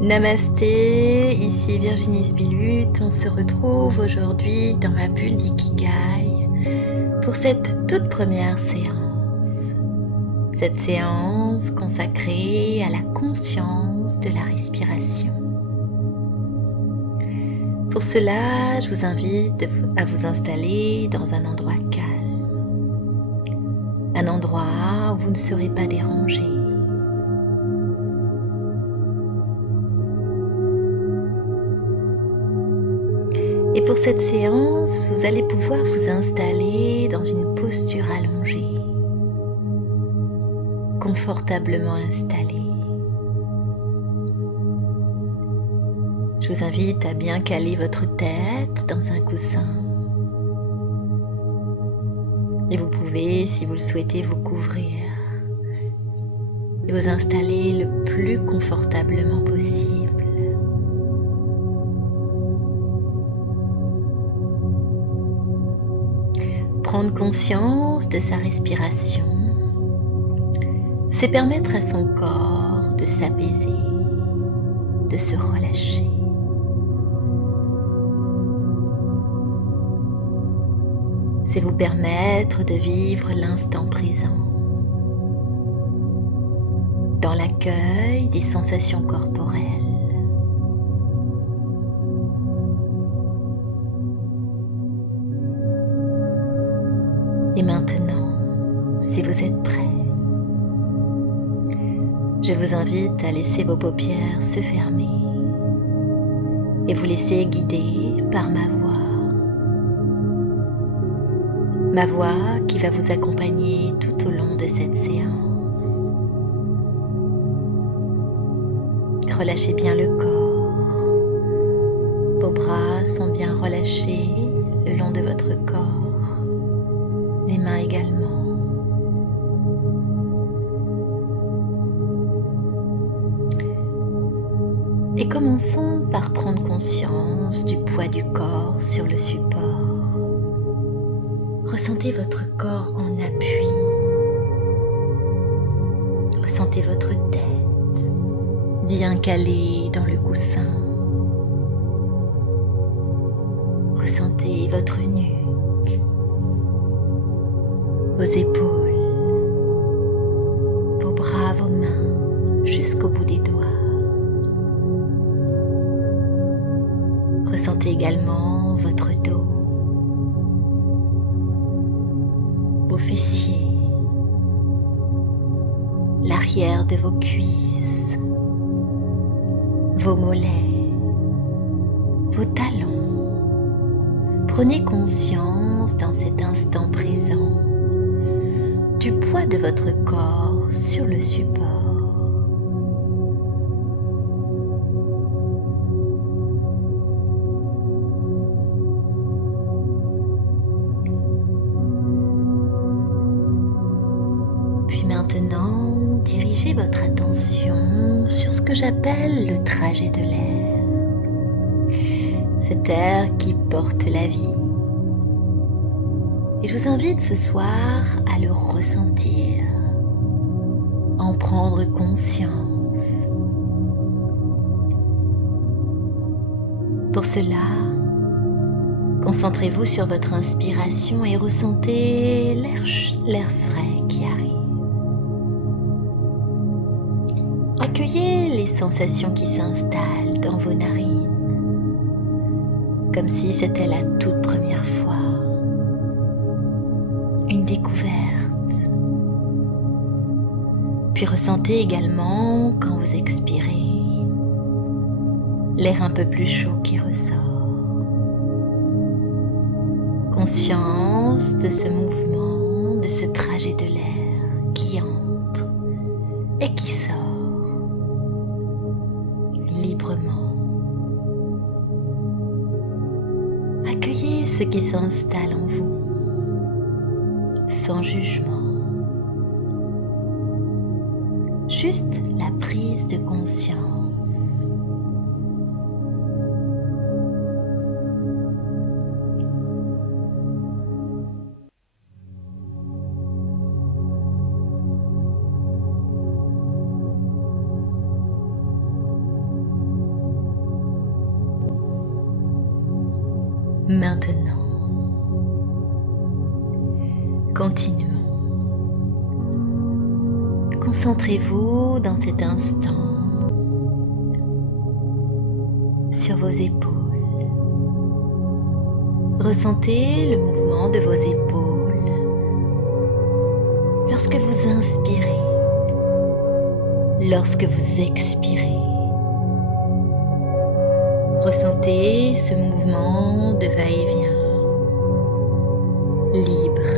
Namasté, ici Virginie Spilut. On se retrouve aujourd'hui dans ma bulle d'Ikigai pour cette toute première séance. Cette séance consacrée à la conscience de la respiration. Pour cela, je vous invite à vous installer dans un endroit calme. Un endroit où vous ne serez pas dérangé. Et pour cette séance, vous allez pouvoir vous installer dans une posture allongée, confortablement installée. Je vous invite à bien caler votre tête dans un coussin. Et vous pouvez, si vous le souhaitez, vous couvrir et vous installer le plus confortablement possible. Prendre conscience de sa respiration, c'est permettre à son corps de s'apaiser, de se relâcher. C'est vous permettre de vivre l'instant présent, dans l'accueil des sensations corporelles. Et maintenant, si vous êtes prêt, je vous invite à laisser vos paupières se fermer et vous laisser guider par ma voix qui va vous accompagner tout au long de cette séance. Relâchez bien le corps, vos bras sont bien relâchés le long de votre corps, les mains également. Et commençons par prendre conscience du poids du corps sur le support. Ressentez votre corps en appui. Ressentez votre tête bien calée dans le coussin. Ressentez votre nuque, vos épaules, vos bras, vos mains jusqu'au bout des doigts. Ressentez également votre dos, vos fessiers, l'arrière de vos cuisses, vos mollets, vos talons. Prenez conscience dans cet instant présent du poids de votre corps sur le support. Maintenant, dirigez votre attention sur ce que j'appelle le trajet de l'air. Cet air qui porte la vie. Et je vous invite ce soir à le ressentir, en prendre conscience. Pour cela, concentrez-vous sur votre inspiration et ressentez l'air frais qui arrive. Accueillez les sensations qui s'installent dans vos narines, comme si c'était la toute première fois, une découverte. Puis ressentez également, quand vous expirez, l'air un peu plus chaud qui ressort. Conscience de ce mouvement, de ce trajet de l'air qui entre et qui sort librement. Accueillez ce qui s'installe en vous, sans jugement. Juste la prise de conscience. Maintenant, continuons. Concentrez-vous dans cet instant sur vos épaules. Ressentez le mouvement de vos épaules lorsque vous inspirez, lorsque vous expirez. Ressentez ce mouvement de va-et-vient, libre,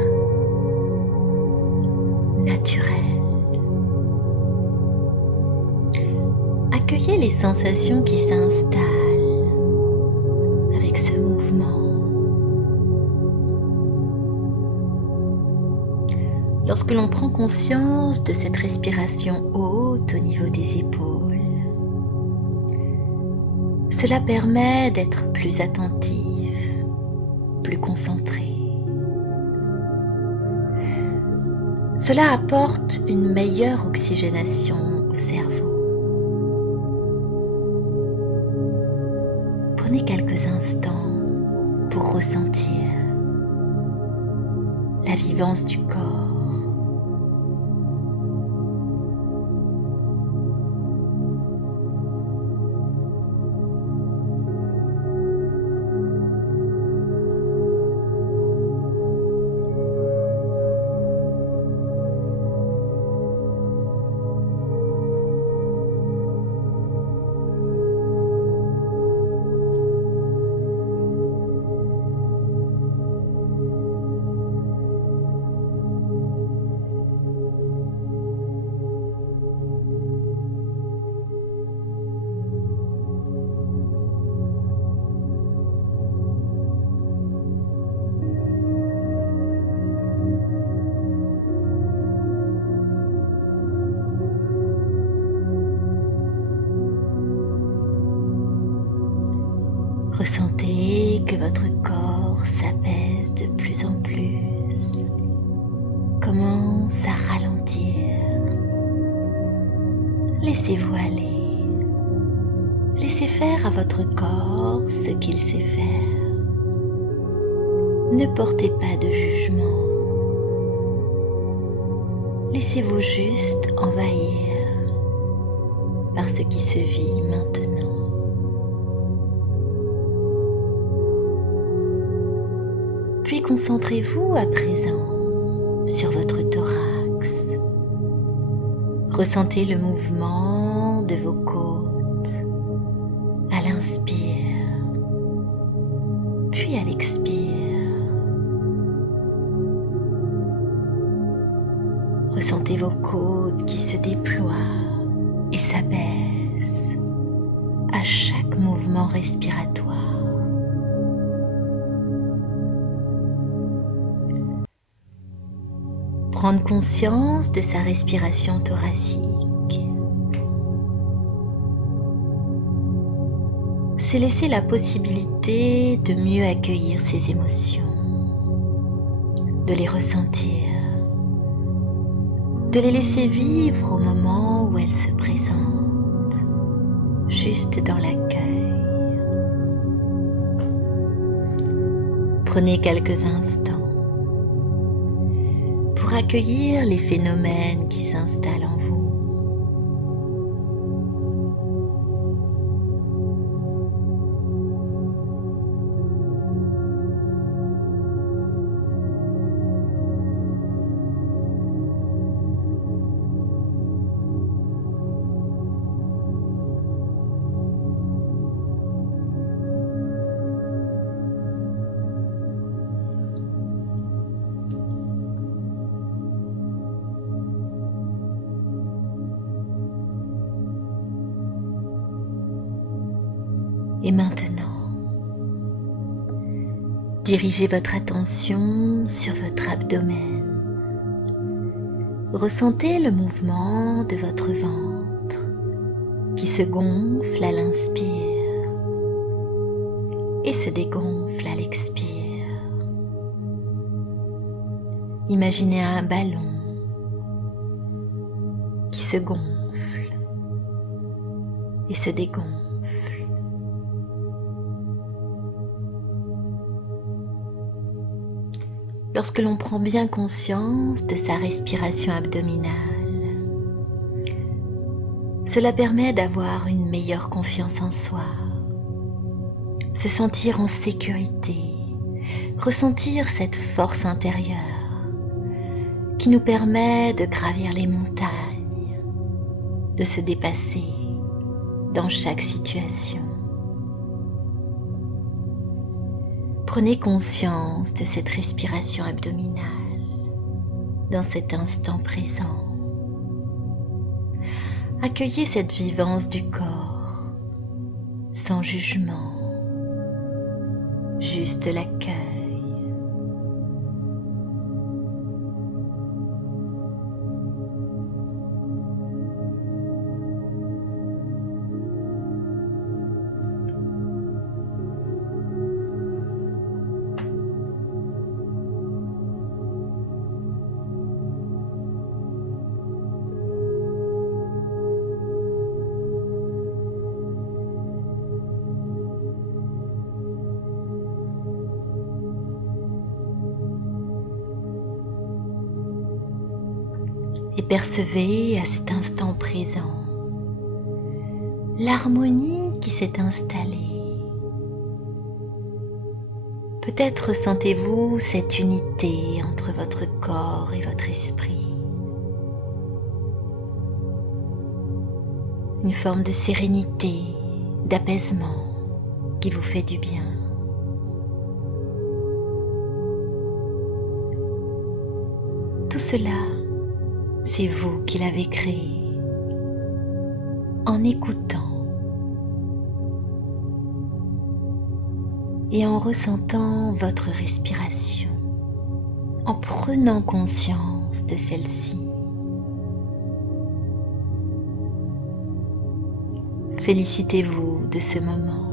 naturel. Accueillez les sensations qui s'installent avec ce mouvement. Lorsque l'on prend conscience de cette respiration haute au niveau des épaules, cela permet d'être plus attentif, plus concentré. Cela apporte une meilleure oxygénation au cerveau. Prenez quelques instants pour ressentir la vivance du corps. Ressentez que votre corps s'apaise de plus en plus, commence à ralentir. Laissez-vous aller. Laissez faire à votre corps ce qu'il sait faire. Ne portez pas de jugement. Laissez-vous juste envahir par ce qui se vit maintenant. Puis concentrez-vous à présent sur votre thorax. Ressentez le mouvement de vos côtes à l'inspire, puis à l'expire. Ressentez vos côtes qui se déploient et s'abaissent à chaque mouvement respiratoire. Prendre conscience de sa respiration thoracique, c'est laisser la possibilité de mieux accueillir ses émotions, de les ressentir, de les laisser vivre au moment où elles se présentent, juste dans l'accueil. Prenez quelques instants pour accueillir les phénomènes qui s'installent en vous. Et maintenant, dirigez votre attention sur votre abdomen. Ressentez le mouvement de votre ventre qui se gonfle à l'inspire et se dégonfle à l'expire. Imaginez un ballon qui se gonfle et se dégonfle. lorsque l'on prend bien conscience de sa respiration abdominale. Cela permet d'avoir une meilleure confiance en soi, se sentir en sécurité, ressentir cette force intérieure qui nous permet de gravir les montagnes, de se dépasser dans chaque situation. Prenez conscience de cette respiration abdominale dans cet instant présent. Accueillez cette vivance du corps, sans jugement, juste l'accueil. Et percevez à cet instant présent l'harmonie qui s'est installée. Peut-être sentez-vous cette unité entre votre corps et votre esprit. Une forme de sérénité, d'apaisement qui vous fait du bien. Tout cela, c'est vous qui l'avez créé en écoutant et en ressentant votre respiration, en prenant conscience de celle-ci. Félicitez-vous de ce moment.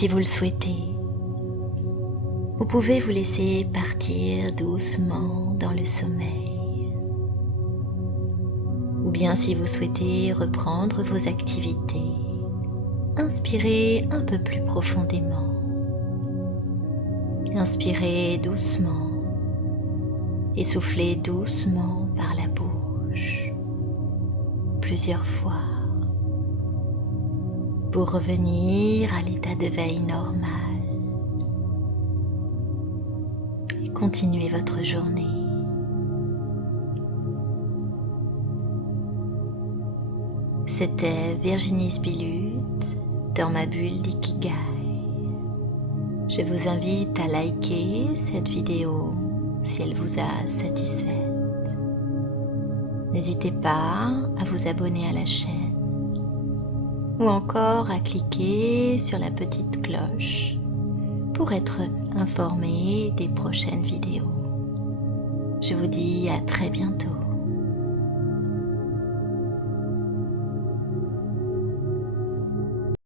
Si vous le souhaitez, vous pouvez vous laisser partir doucement dans le sommeil. Ou bien si vous souhaitez reprendre vos activités, inspirez un peu plus profondément. Inspirez doucement et soufflez doucement par la bouche plusieurs fois pour revenir à l'état de veille normal et continuer votre journée. C'était Virginie Spilut dans ma bulle d'Ikigai. Je vous invite à liker cette vidéo si elle vous a satisfaite. N'hésitez pas à vous abonner à la chaîne ou encore à cliquer sur la petite cloche pour être informé des prochaines vidéos. Je vous dis à très bientôt.